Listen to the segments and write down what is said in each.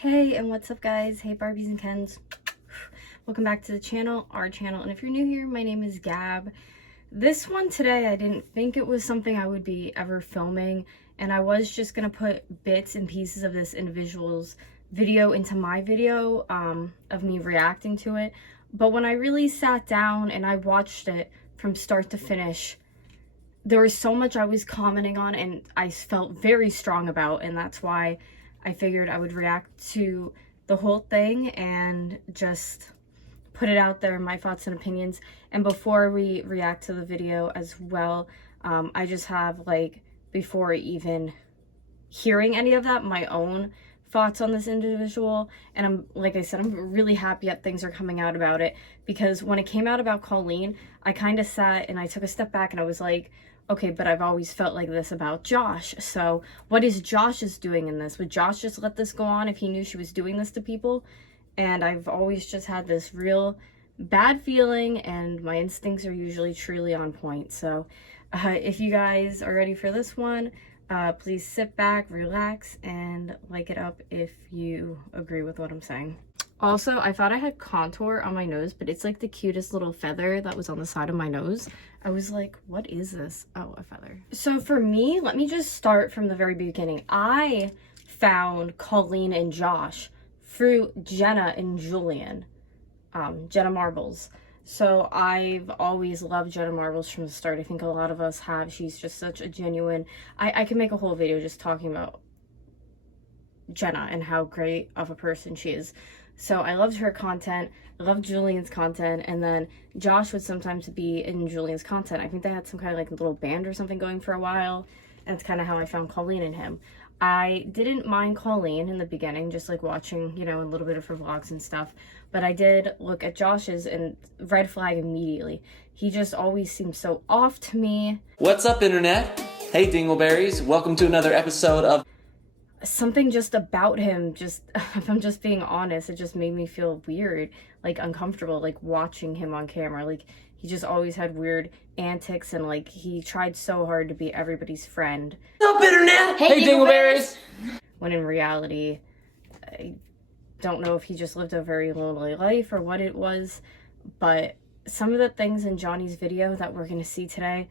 Hey, and what's up guys? Hey Barbies and Kens. Welcome back to the channel, our channel. And if you're new here, my name is Gab. This one today, I didn't think it was something I would be ever filming. And I was just gonna put bits and pieces of this individual's video into my video of me reacting to it. But when I really sat down and I watched it from start to finish, there was so much I was commenting on and I felt very strong about, and that's why I figured I would react to the whole thing and just put it out there, my thoughts and opinions. And before we react to the video as well, I just have, like, before even hearing any of that, my own thoughts on this individual. And I'm, like I said, I'm really happy that things are coming out about it, because when it came out about Colleen, I kind of sat and I took a step back and I was like, okay, but I've always felt like this about Josh. So what is Josh's doing in this? Would Josh just let this go on if he knew she was doing this to people? And I've always just had this real bad feeling, and my instincts are usually truly on point. So if you guys are ready for this one, please sit back, relax, and like it up if you agree with what I'm saying. Also, I thought I had contour on my nose, but it's like the cutest little feather that was on the side of my nose. I was like, what is this? Oh, a feather. So for me, let me just start from the very beginning. I found Colleen and Josh through Jenna and Julian, Jenna Marbles. So I've always loved Jenna Marbles from the start. I think a lot of us have. She's just such a genuine... I can make a whole video just talking about Jenna and how great of a person she is. So I loved her content, I loved Julian's content, and then Josh would sometimes be in Julian's content. I think they had some kind of like little band or something going for a while, and it's kind of how I found Colleen and him. I didn't mind Colleen in the beginning, just like watching, you know, a little bit of her vlogs and stuff, but I did look at Josh's and red flag immediately. He just always seemed so off to me. What's up, internet? Hey, dingleberries. Welcome to another episode of... Something just about him, just, if I'm just being honest, it just made me feel weird, like uncomfortable, like watching him on camera. Like, he just always had weird antics, and like he tried so hard to be everybody's friend. What's up, internet? Hey, dingleberries. When in reality, I don't know if he just lived a very lonely life or what it was, but some of the things in Johnny's video that we're gonna see today,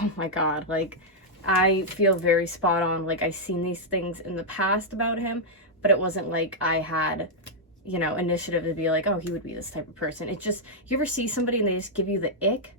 oh my god, like, I feel very spot on. Like, I've seen these things in the past about him, but it wasn't like I had, you know, initiative to be like, oh, he would be this type of person. It just, you ever see somebody and they just give you the ick?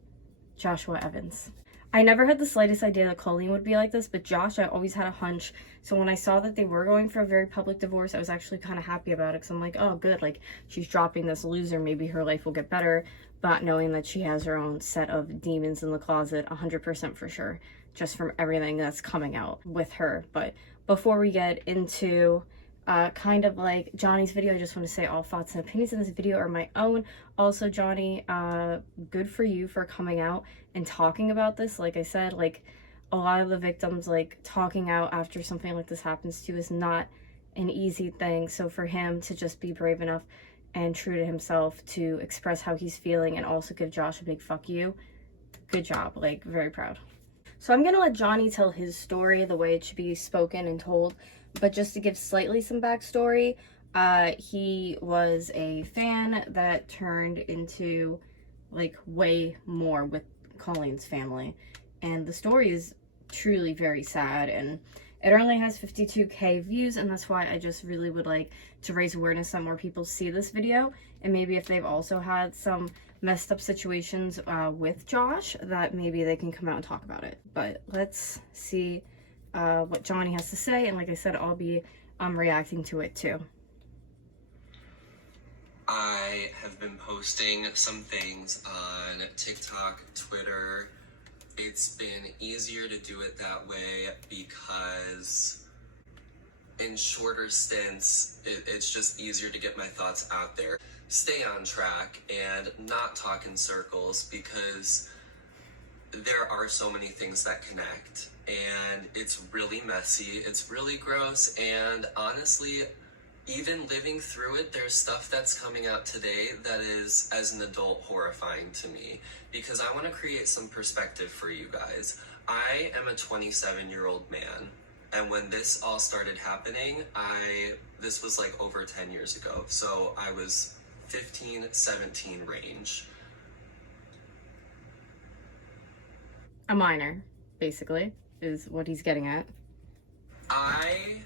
Joshua Evans. I never had the slightest idea that Colleen would be like this, but Josh, I always had a hunch. So when I saw that they were going for a very public divorce, I was actually kind of happy about it, because I'm like, oh, good, like, she's dropping this loser, maybe her life will get better, but knowing that she has her own set of demons in the closet, 100% for sure, just from everything that's coming out with her. But before we get into kind of like Johnny's video, I just want to say all thoughts and opinions in this video are my own. Also, Johnny, good for you for coming out and talking about this. Like I said, like, a lot of the victims, like, talking out after something like this happens to you is not an easy thing. So for him to just be brave enough and true to himself to express how he's feeling and also give Josh a big fuck you, good job. Like, very proud. So I'm gonna let Johnny tell his story the way it should be spoken and told, but just to give slightly some backstory, he was a fan that turned into, like, way more with Colleen's family, and the story is truly very sad, and it only has 52k views, and that's why I just really would like to raise awareness that more people see this video, and maybe if they've also had some messed up situations with Josh, that maybe they can come out and talk about it. But let's see what Johnny has to say, and like I said, I'll be reacting to it too. I have been posting some things on TikTok, Twitter. It's been easier to do it that way because in shorter stints, it's just easier to get my thoughts out there. Stay on track and not talk in circles, because there are so many things that connect, and it's really messy, it's really gross, and honestly, even living through it, there's stuff that's coming out today that is, as an adult, horrifying to me, because I want to create some perspective for you guys. I am a 27-year-old man. And when this all started happening, this was like over 10 years ago. So I was 15, 17 range. A minor, basically, is what he's getting at. I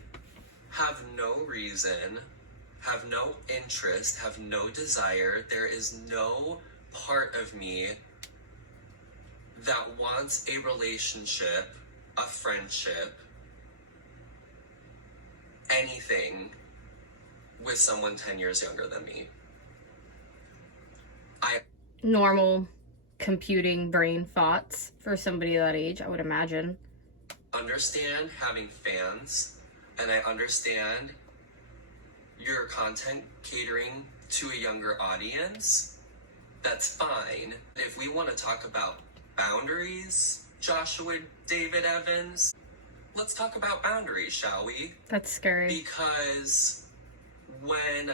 have no reason, have no interest, have no desire. There is no part of me that wants a relationship, a friendship, anything with someone 10 years younger than me. Normal computing brain thoughts for somebody that age, I would imagine. Understand having fans, and I understand your content catering to a younger audience. That's fine. If we want to talk about boundaries, Joshua David Evans, let's talk about boundaries, shall we? That's scary. Because when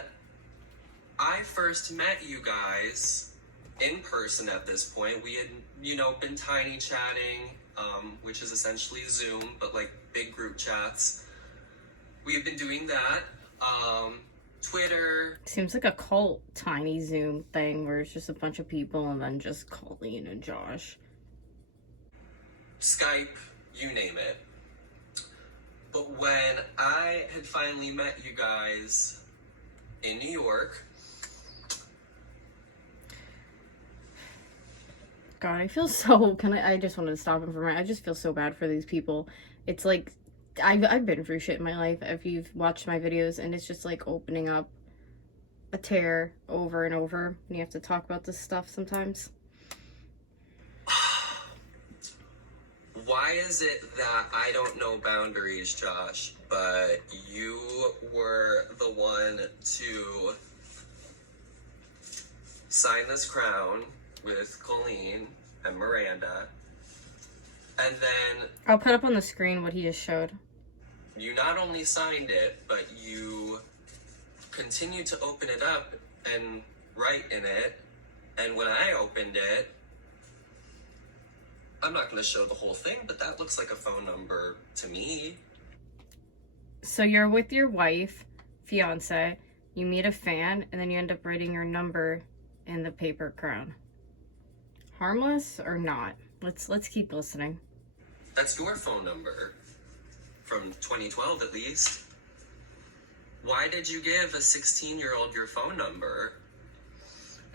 I first met you guys in person at this point, we had, been tiny chatting, which is essentially Zoom, but like big group chats. We have been doing that. Twitter. Seems like a cult tiny Zoom thing where it's just a bunch of people and then just Colleen and Josh. Skype, you name it. But when I had finally met you guys in New York, God, I feel so, I just wanted to stop him for a minute. I just feel so bad for these people. It's like, I've been through shit in my life, if you've watched my videos, and it's just like opening up a tear over and over, and you have to talk about this stuff sometimes. Why is it that I don't know boundaries, Josh, but you were the one to sign this crown with Colleen and Miranda, and then I'll put up on the screen what he just showed. You not only signed it, but you continued to open it up and write in it, and when I opened it, I'm not going to show the whole thing, but that looks like a phone number to me. So you're with your wife, fiance, you meet a fan, and then you end up writing your number in the paper crown. Harmless or not? Let's keep listening. That's your phone number. From 2012 at least. Why did you give a 16-year-old your phone number?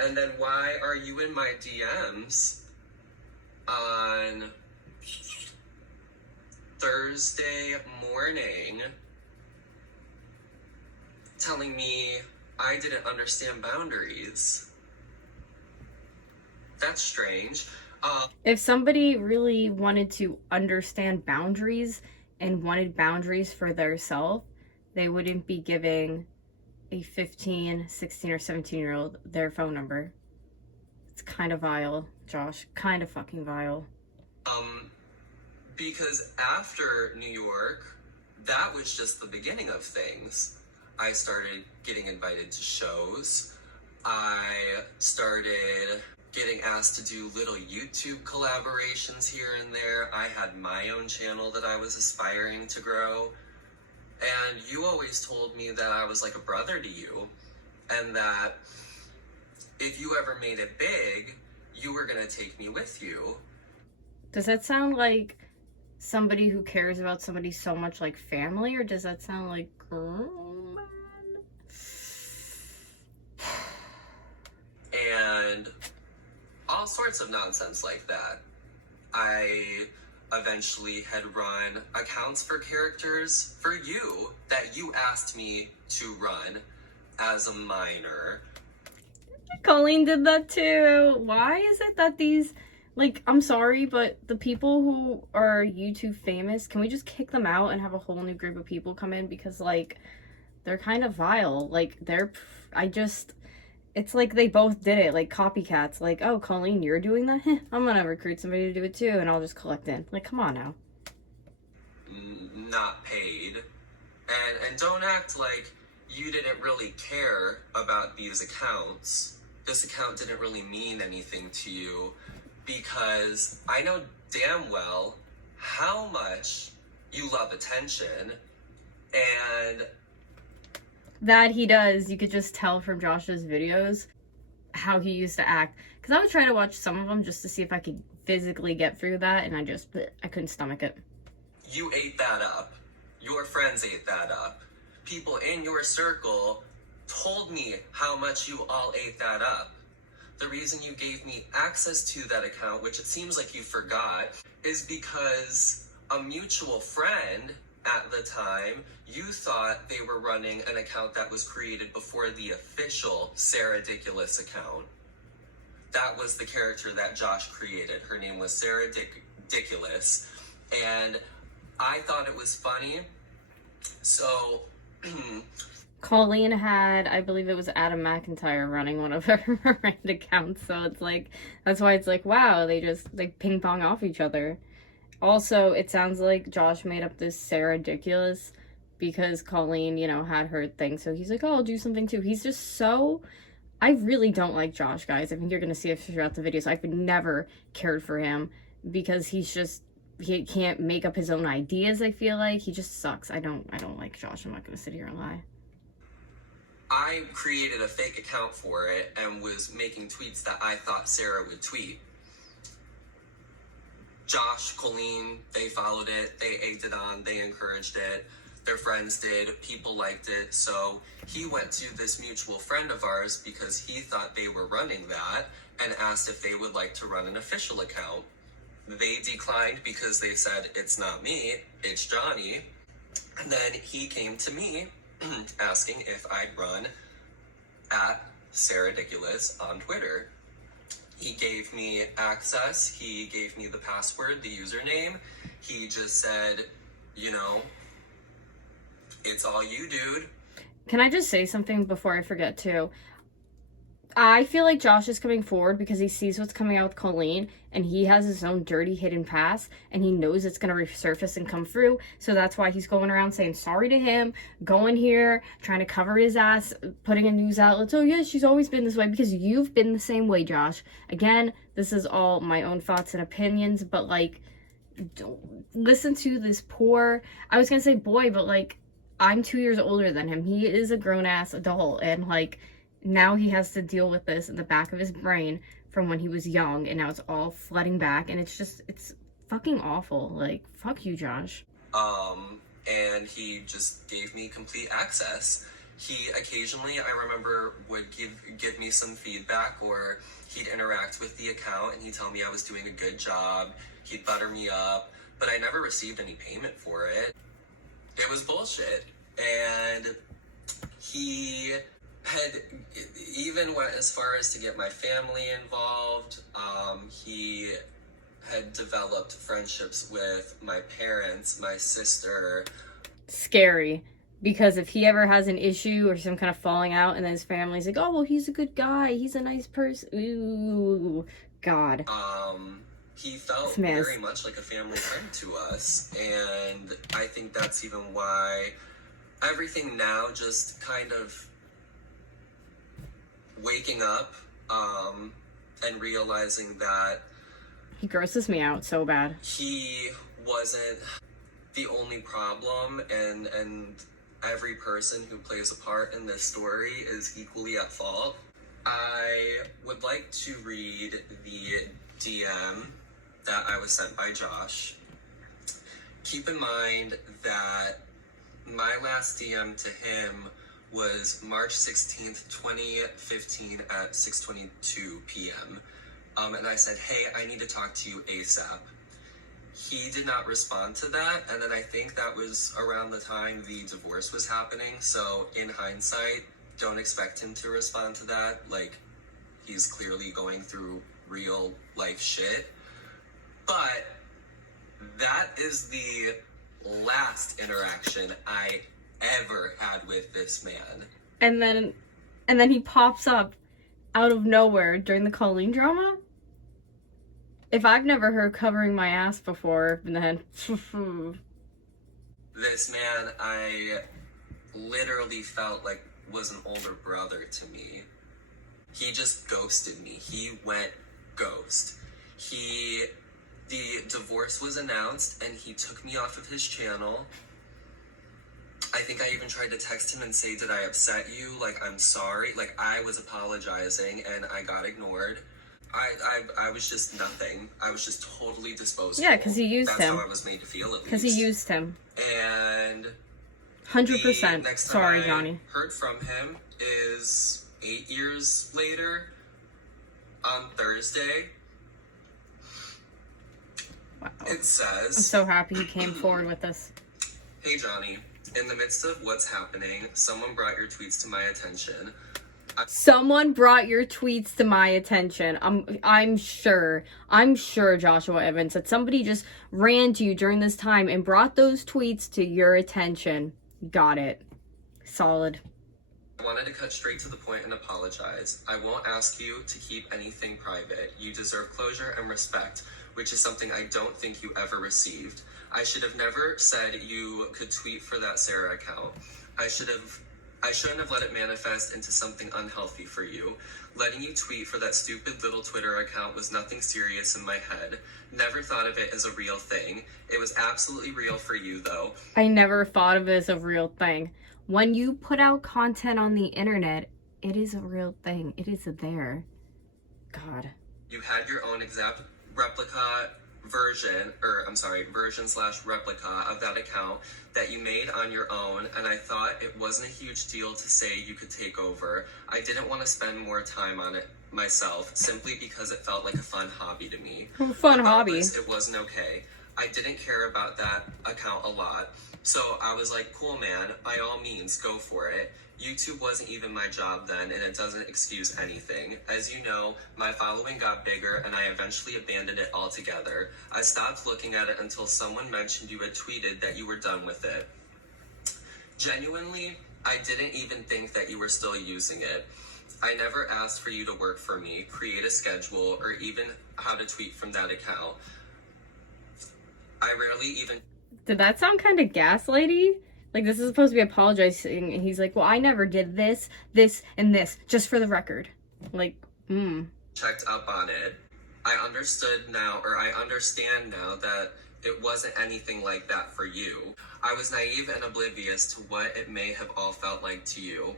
And then why are you in my DMs on Thursday morning telling me I didn't understand boundaries? That's strange. If somebody really wanted to understand boundaries and wanted boundaries for their self, they wouldn't be giving a 15, 16, or 17-year-old their phone number. It's kind of vile, Josh. Kind of fucking vile. Because after New York, that was just the beginning of things. I started getting invited to shows. I started getting asked to do little YouTube collaborations here and there. I had my own channel that I was aspiring to grow. And you always told me that I was like a brother to you. And that if you ever made it big, you were going to take me with you. Does that sound like somebody who cares about somebody so much like family? Or does that sound like, oh, man? And all sorts of nonsense like that. I eventually had run accounts for characters for you that you asked me to run as a minor. Colleen did that too. Why is it that these, like, I'm sorry, but the people who are YouTube famous, can we just kick them out and have a whole new group of people come in? Because, like, they're kind of vile. Like, it's like they both did it, like copycats. Like, oh, Colleen, you're doing that? I'm gonna recruit somebody to do it too, and I'll just collect in. Like, come on now. Not paid. And don't act like you didn't really care about these accounts. This account didn't really mean anything to you, because I know damn well how much you love attention. And that he does. You could just tell from Josh's videos how he used to act. Because I would try to watch some of them just to see if I could physically get through that, and I couldn't stomach it. you ate that up. Your friends ate that up. People in your circle told me how much you all ate that up. The reason you gave me access to that account, which it seems like you forgot, is because a mutual friend at the time, you thought they were running an account that was created before the official Sarah Ridiculous account. That was the character that Josh created. Her name was Sarah Ridiculous. And I thought it was funny. So Colleen had, I believe it was Adam McIntyre running one of her random accounts, so it's like, that's why it's like, wow, they just like ping pong off each other. Also, it sounds like Josh made up this Sarah Ridiculous because Colleen, you know, had her thing, so he's like, oh, I'll do something too. He's just so, I really don't like Josh, guys. I think you're gonna see it throughout the videos. I've never cared for him because he's just, he can't make up his own ideas. I feel like he just sucks. I don't like Josh. I'm not gonna sit here and lie. I created a fake account for it and was making tweets that I thought Sarah would tweet. Josh, Colleen, they followed it, they egged it on, they encouraged it, their friends did, people liked it, so he went to this mutual friend of ours because he thought they were running that and asked if they would like to run an official account. They declined because they said, it's not me, it's Johnny. And then he came to me asking if I'd run at Sarah Ridiculous on Twitter. He gave me access, he gave me the password, the username. He just said, you know, it's all you, dude. Can I just say something before I forget too? I feel like Josh is coming forward because he sees what's coming out with Colleen and he has his own dirty hidden past and he knows it's going to resurface and come through. So that's why he's going around saying sorry to him, going here, trying to cover his ass, putting in news outlets. Oh yeah, she's always been this way because you've been the same way, Josh. Again, this is all my own thoughts and opinions, but like, don't listen to this poor, I was going to say boy, but like, I'm 2 years older than him. He is a grown ass adult and like, now he has to deal with this in the back of his brain from when he was young, and now it's all flooding back, and it's just, it's fucking awful. Like, fuck you, Josh. And he just gave me complete access. He occasionally, I remember, would give me some feedback, or he'd interact with the account, and he'd tell me I was doing a good job. He'd butter me up, but I never received any payment for it. It was bullshit. And he had even went as far as to get my family involved. He had developed friendships with my parents, my sister. Scary, because if he ever has an issue or some kind of falling out and then his family's like, oh, well, he's a good guy, he's a nice person. Ooh, God. He felt very much like a family friend to us, and I think that's even why everything now just kind of waking up and realizing that he grosses me out so bad. He wasn't the only problem, and every person who plays a part in this story is equally at fault. I would like to read the DM that I was sent by Josh. Keep in mind that my last DM to him was March 16th, 2015 at 6:22 p.m. And I said, hey, I need to talk to you ASAP. He did not respond to that, and then I think that was around the time the divorce was happening, so in hindsight, don't expect him to respond to that. Like, he's clearly going through real life shit. But that is the last interaction I ever had with this man. And then he pops up out of nowhere during the Colleen drama. If I've never heard covering my ass before, then this man, I literally felt like was an older brother to me. He just ghosted me. He went ghost. He The divorce was announced and he took me off of his channel. I think I even tried to text him and say, did I upset you? Like, I'm sorry. Like, I was apologizing and I got ignored. I was just nothing. I was just totally disposable. Yeah, because he used him. That's how I was made to feel, at least. Because he used him. And 100%. Next time Sorry, I Johnny. heard from him is 8 years later on Thursday. Wow. It says, I'm so happy he came forward with this. Hey Johnny, in the midst of what's happening, someone brought your tweets to my attention. Someone brought your tweets to my attention. I'm sure Joshua Evans that somebody just ran to you during this time and brought those tweets to your attention. Got it. Solid. I wanted to cut straight to the point and apologize. I won't ask you to keep anything private. You deserve closure and respect, which is something I don't think you ever received. I should have never said you could tweet for that Sarah account. I shouldn't have let it manifest into something unhealthy for you. Letting you tweet for that stupid little Twitter account was nothing serious in my head. Never thought of it as a real thing. It was absolutely real for you, though. I never thought of it as a real thing. When you put out content on the internet, it is a real thing. It is there. God. You had your own exact version/replica of that account that you made on your own, and I thought it wasn't a huge deal to say you could take over. I didn't want to spend more time on it myself, simply because it felt like a fun hobby to me. Fun hobby. Regardless, it wasn't okay. I didn't care about that account a lot, so I was like, cool man, by all means, go for it. YouTube wasn't even my job then, and it doesn't excuse anything. As you know, my following got bigger, and I eventually abandoned it altogether. I stopped looking at it until someone mentioned you had tweeted that you were done with it. Genuinely, I didn't even think that you were still using it. I never asked for you to work for me, create a schedule, or even how to tweet from that account. I rarely even... Did that sound kind of gaslighty? Like, this is supposed to be apologizing, and he's like, well, I never did this, and this, just for the record. Like, checked up on it. I understand now that it wasn't anything like that for you. I was naive and oblivious to what it may have all felt like to you.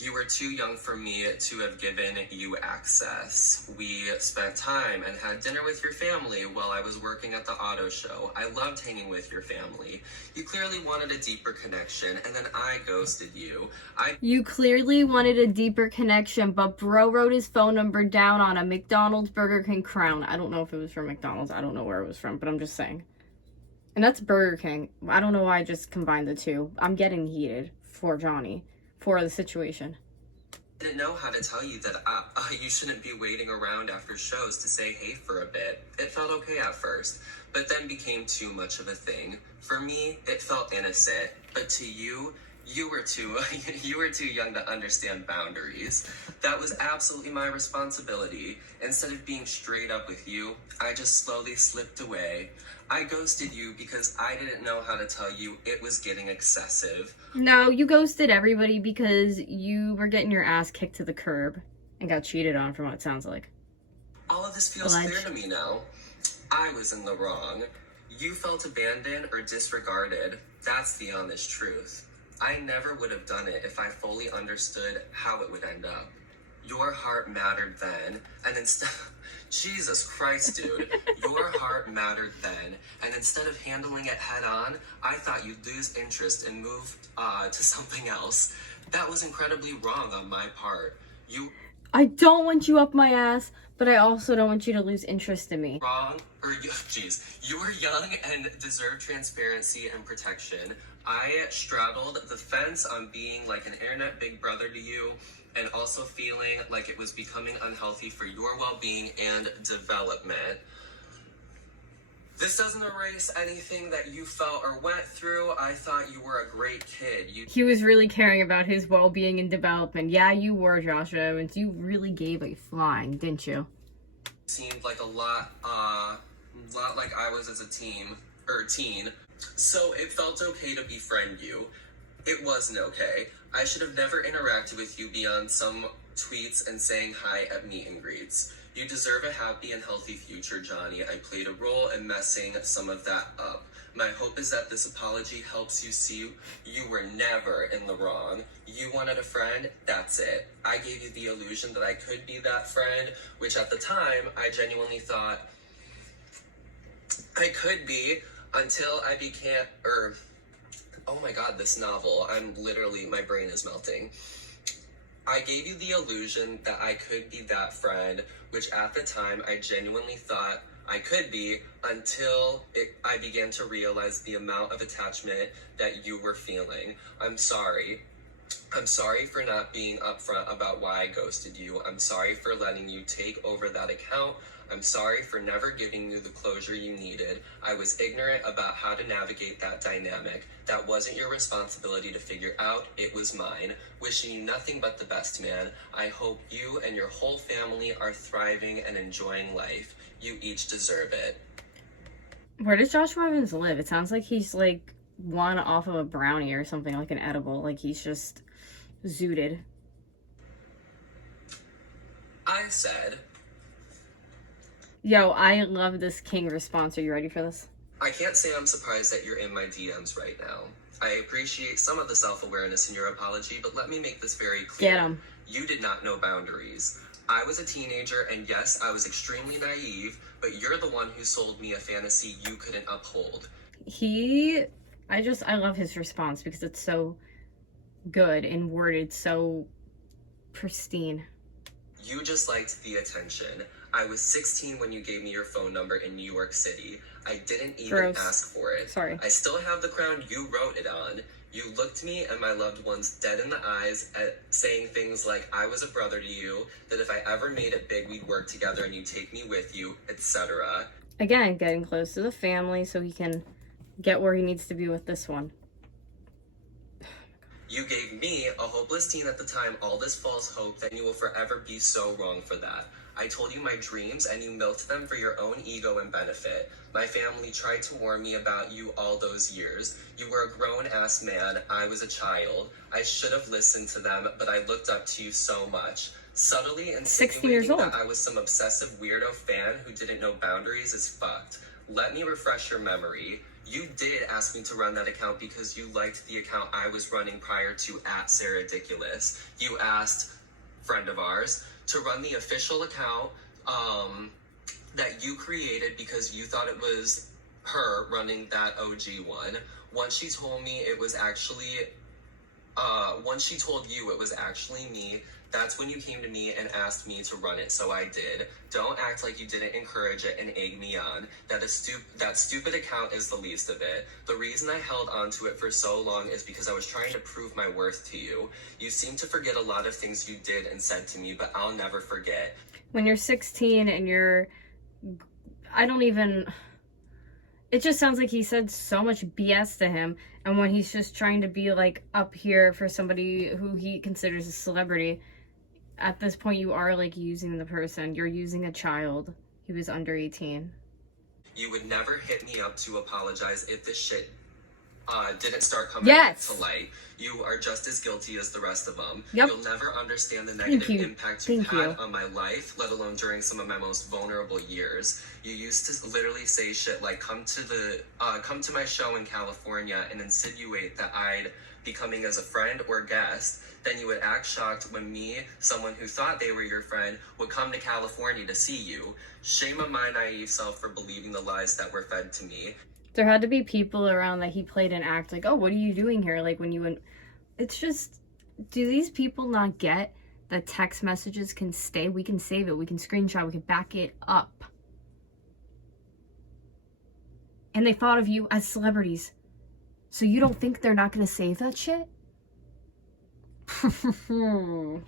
You were too young for me to have given you access. We spent time and had dinner with your family while I was working at the auto show. I loved hanging with your family. You clearly wanted a deeper connection, and then I ghosted you. You clearly wanted a deeper connection, but bro wrote his phone number down on a McDonald's Burger King crown. I don't know if it was from McDonald's. I don't know where it was from, but I'm just saying. And that's Burger King. I don't know why I just combined the two. I'm getting heated for Johnny. For the situation. I didn't know how to tell you that you shouldn't be waiting around after shows to say hey for a bit. It felt okay at first, but then became too much of a thing. For me, it felt innocent, but to you, you were too young to understand boundaries. That was absolutely my responsibility. Instead of being straight up with you, I just slowly slipped away. I ghosted you because I didn't know how to tell you it was getting excessive. No, you ghosted everybody because you were getting your ass kicked to the curb and got cheated on, from what it sounds like. All of this feels clear to me now. I was in the wrong. You felt abandoned or disregarded. That's the honest truth. I never would have done it if I fully understood how it would end up. Your heart mattered then, and instead... Jesus Christ, dude. Your heart mattered then, and instead of handling it head on, I thought you'd lose interest and move to something else. That was incredibly wrong on my part. I don't want you up my ass, but I also don't want you to lose interest in me. You were young and deserved transparency and protection. I straddled the fence on being like an internet big brother to you, and also feeling like it was becoming unhealthy for your well-being and development. This doesn't erase anything that you felt or went through. I thought you were a great kid. He was really caring about his well-being and development. Yeah, you were, Joshua Evans. You really gave a flying, didn't you? Seemed like a lot like I was as a teen. So it felt okay to befriend you. It wasn't okay. I should have never interacted with you beyond some tweets and saying hi at meet and greets. You deserve a happy and healthy future, Johnny. I played a role in messing some of that up. My hope is that this apology helps you see you were never in the wrong. You wanted a friend, that's it. I gave you the illusion that I could be that friend, which at the time, I genuinely thought I could be, until I became, oh my god, this novel, my brain is melting. I gave you the illusion that I could be that friend, which at the time I genuinely thought I could be, until I began to realize the amount of attachment that you were feeling. I'm sorry. I'm sorry for not being upfront about why I ghosted you. I'm sorry for letting you take over that account. I'm sorry for never giving you the closure you needed. I was ignorant about how to navigate that dynamic. That wasn't your responsibility to figure out. It was mine. Wishing you nothing but the best, man. I hope you and your whole family are thriving and enjoying life. You each deserve it. Where does Joshua Evans live? It sounds like he's like one off of a brownie or something, like an edible. Like he's just zooted. I said, yo, I love this king response. Are you ready for this? I can't say I'm surprised that you're in my DMs right now. I appreciate some of the self-awareness in your apology, but let me make this very clear. Get him. You did not know boundaries. I was a teenager, and yes, I was extremely naive, but you're the one who sold me a fantasy you couldn't uphold. I love his response because it's so good and worded so pristine. You just liked the attention. I was 16 when you gave me your phone number in New York City. I didn't even ask for it. Sorry. I still have the crown you wrote it on. You looked me and my loved ones dead in the eyes at saying things like I was a brother to you, that if I ever made it big, we'd work together and you'd take me with you, etc. Again, getting close to the family so he can get where he needs to be with this one. You gave me, a hopeless teen at the time, all this false hope that you will forever be so wrong for that. I told you my dreams and you milked them for your own ego and benefit. My family tried to warn me about you all those years. You were a grown-ass man. I was a child. I should have listened to them, but I looked up to you so much. Subtly 16 years old. That I was some obsessive weirdo fan who didn't know boundaries is fucked. Let me refresh your memory. You did ask me to run that account because you liked the account I was running prior to @SarahDiculous. You asked, friend of ours, to run the official account that you created because you thought it was her running that OG one. Once she told me it was actually, once she told you it was actually me, that's when you came to me and asked me to run it, so I did. Don't act like you didn't encourage it and egg me on. That stupid account is the least of it. The reason I held on to it for so long is because I was trying to prove my worth to you. You seem to forget a lot of things you did and said to me, but I'll never forget. When you're 16 and it just sounds like he said so much BS to him, and when he's just trying to be like up here for somebody who he considers a celebrity, at this point you are like using the person. You're using a child. He was under 18. You would never hit me up to apologize if this shit didn't start coming to light. You are just as guilty as the rest of them. Yep. You'll never understand the negative impact you've had on my life, let alone during some of my most vulnerable years. You used to literally say shit like, come to my show in California and insinuate that I'd be coming as a friend or guest. Then you would act shocked when me, someone who thought they were your friend, would come to California to see you. Shame on my naive self for believing the lies that were fed to me. There had to be people around that he played an act like, oh, what are you doing here? Like when you went, it's just, do these people not get that text messages can stay? We can save it. We can screenshot. We can back it up. And they thought of you as celebrities. So you don't think they're not going to save that shit? And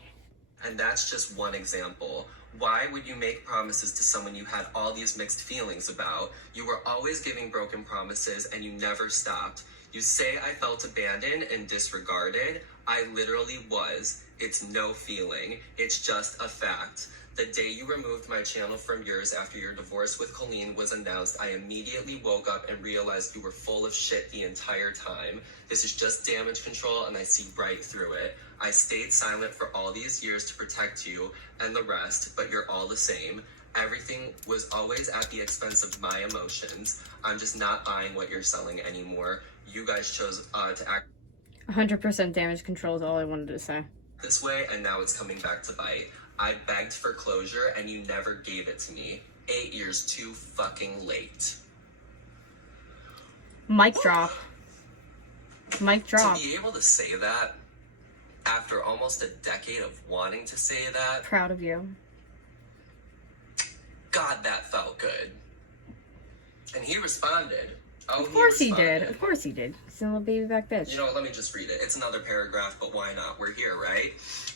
that's just one example. Why would you make promises to someone you had all these mixed feelings about? You were always giving broken promises and you never stopped. You say I felt abandoned and disregarded. I literally was. It's no feeling. It's just a fact. The day you removed my channel from yours after your divorce with Colleen was announced, I immediately woke up and realized you were full of shit the entire time. This is just damage control and I see right through it. I stayed silent for all these years to protect you and the rest, but you're all the same. Everything was always at the expense of my emotions. I'm just not buying what you're selling anymore. You guys chose to act 100% damage control is all I wanted to say. this way, and now it's coming back to bite. I begged for closure, and you never gave it to me. 8 years too fucking late. Mic drop. Mic drop. To be able to say that after almost a decade of wanting to say that, Proud of you. God, that felt good. And he responded. Oh, Of course he did. Of course he did. He's a little baby back bitch. You know what, let me just read it. It's another paragraph, but why not? We're here, right?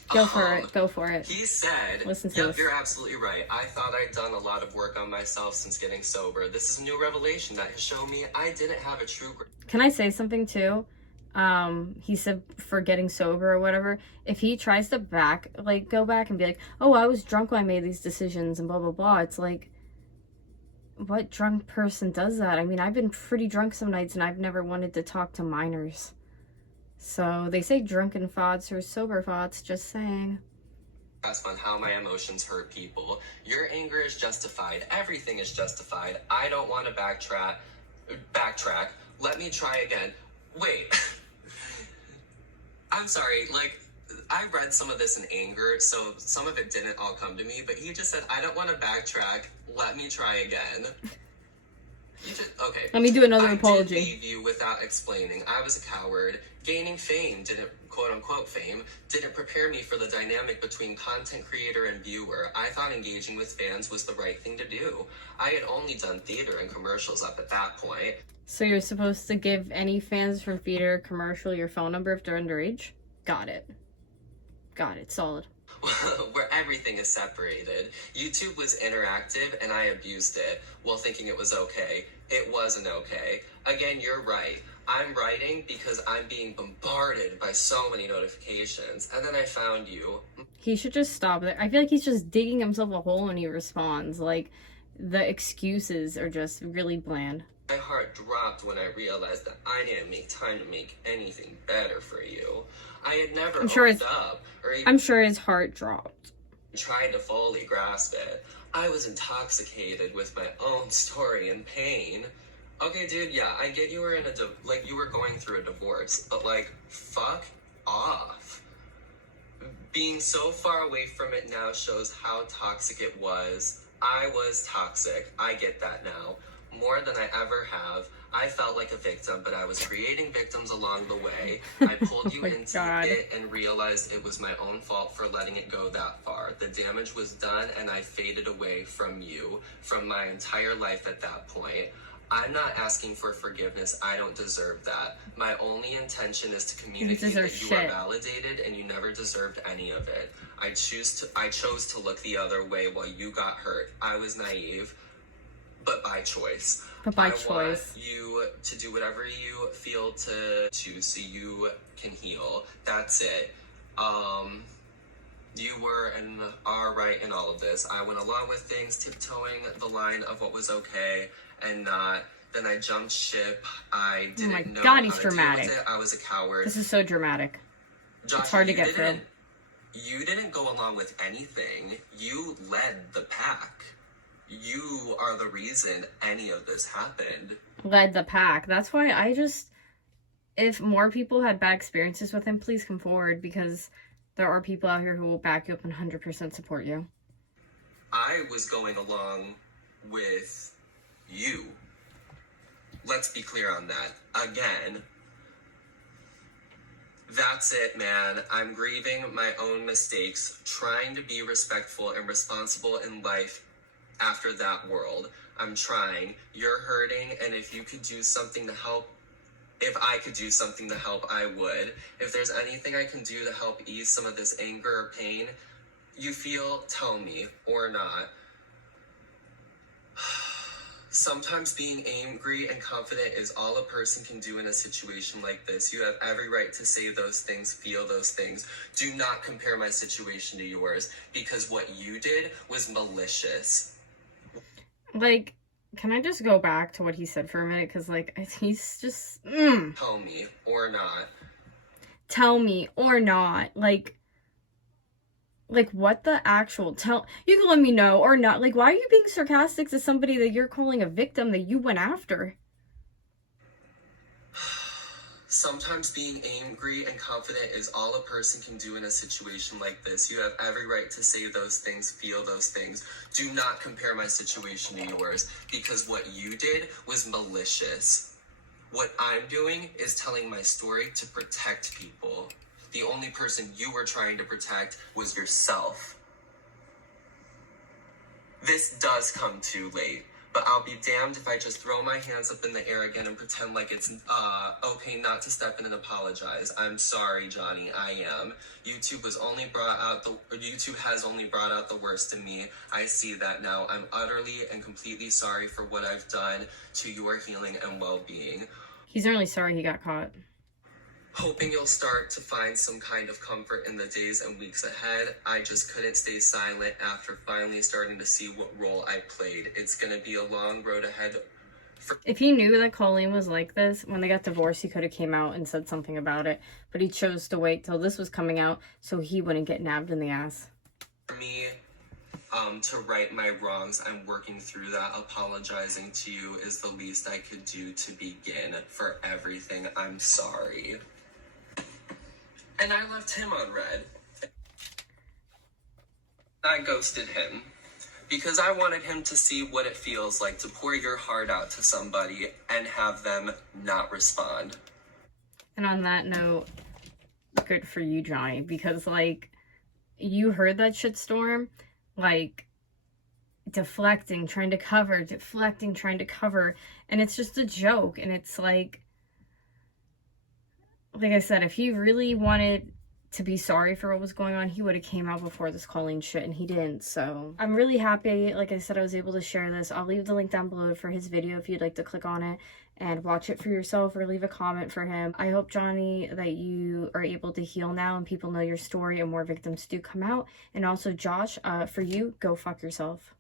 Go for it. Go for it. He said, Listen to yep, this. you're absolutely right. I thought I'd done a lot of work on myself since getting sober. This is a new revelation that has shown me I didn't have a true... Can I say something too? He said for getting sober or whatever. If he tries to go back and be like, oh, I was drunk when I made these decisions and blah, blah, blah. It's like, what drunk person does that? I mean, I've been pretty drunk some nights and I've never wanted to talk to minors. So they say drunken thoughts or sober thoughts, just saying. On how my emotions hurt people. Your anger is justified. Everything is justified. I don't want to backtrack. Let me try again. Wait. I'm sorry, I read some of this in anger, so some of it didn't all come to me, but he just said, I don't want to backtrack. Let me try again. Okay. Let me do another apology. I did leave you without explaining. I was a coward. Gaining fame, quote-unquote fame, didn't prepare me for the dynamic between content creator and viewer. I thought engaging with fans was the right thing to do. I had only done theater and commercials up at that point. So you're supposed to give any fans from theater commercial your phone number if they're underage? Got it. Got it. Solid. Where everything is separated. YouTube was interactive and I abused it while thinking it was okay. It wasn't okay. Again, you're right. I'm writing because I'm being bombarded by so many notifications. And then I found you. He should just stop it. I feel like he's just digging himself a hole when he responds. Like, the excuses are just really bland. My heart dropped when I realized that I didn't make time to make anything better for you. I had never opened up or even I'm sure his heart dropped. Tried to fully grasp it. I was intoxicated with my own story and pain. Okay, dude, yeah, I get you were in you were going through a divorce, but fuck off. Being so far away from it now shows how toxic it was. I was toxic. I get that now. More than I ever have. I felt like a victim, but I was creating victims along the way. I pulled you into it and realized it was my own fault for letting it go that far. The damage was done and I faded away from you, from my entire life at that point. I'm not asking for forgiveness. I don't deserve that. My only intention is to communicate that you are validated and you never deserved any of it. I chose to look the other way while you got hurt. I was naive. But by choice. I want you to do whatever you feel to so you can heal. That's it. You were and are right in all of this. I went along with things, tiptoeing the line of what was okay and not. Then I jumped ship. I didn't know how to deal with it. I was a coward. This is so dramatic. Josh, it's hard to get through. You didn't go along with anything. You led the pack. You are the reason any of this happened. Led the pack. That's why if more people had bad experiences with him, please come forward, because there are people out here who will back you up and 100% support you. I was going along with you. Let's be clear on that. Again, that's it, man. I'm grieving my own mistakes, trying to be respectful and responsible in life. After that world, I'm trying. You're hurting, and if you could do something to help, if I could do something to help, I would. If there's anything I can do to help ease some of this anger or pain you feel, tell me, or not. Sometimes being angry and confident is all a person can do in a situation like this. You have every right to say those things, feel those things. Do not compare my situation to yours, because what you did was malicious. Can I just go back to what he said for a minute? Because, he's just, Tell me, or not. Tell me, or not. Like, what the actual, you can let me know or not. Like, why are you being sarcastic to somebody that you're calling a victim that you went after? Sometimes being angry and confident is all a person can do in a situation like this. You have every right to say those things, feel those things. Do not compare my situation to yours, because what you did was malicious. What I'm doing is telling my story to protect people. The only person you were trying to protect was yourself. This does come too late, but I'll be damned if I just throw my hands up in the air again and pretend like it's okay not to step in and apologize. I'm sorry, Johnny, I am. YouTube has only brought out the worst in me. I see that now. I'm utterly and completely sorry for what I've done to your healing and well-being. He's really sorry he got caught. Hoping you'll start to find some kind of comfort in the days and weeks ahead. I just couldn't stay silent after finally starting to see what role I played. It's gonna be a long road ahead. If he knew that Colleen was like this, when they got divorced, he could have came out and said something about it. But he chose to wait till this was coming out so he wouldn't get nabbed in the ass. For me, to right my wrongs, I'm working through that. Apologizing to you is the least I could do to begin. For everything, I'm sorry. And I left him on red. I ghosted him because I wanted him to see what it feels like to pour your heart out to somebody and have them not respond. And on that note, good for you, Johnny, because, like, you heard that shitstorm, like, deflecting, trying to cover, deflecting, trying to cover, and it's just a joke. And it's like I said, if he really wanted to be sorry for what was going on, he would have came out before this Colleen shit, and he didn't. So I'm really happy, like I said, I was able to share this. I'll leave the link down below for his video if you'd like to click on it and watch it for yourself or leave a comment for him. I hope, Johnny, that you are able to heal now and people know your story and more victims do come out. And also, Josh, for you, go fuck yourself.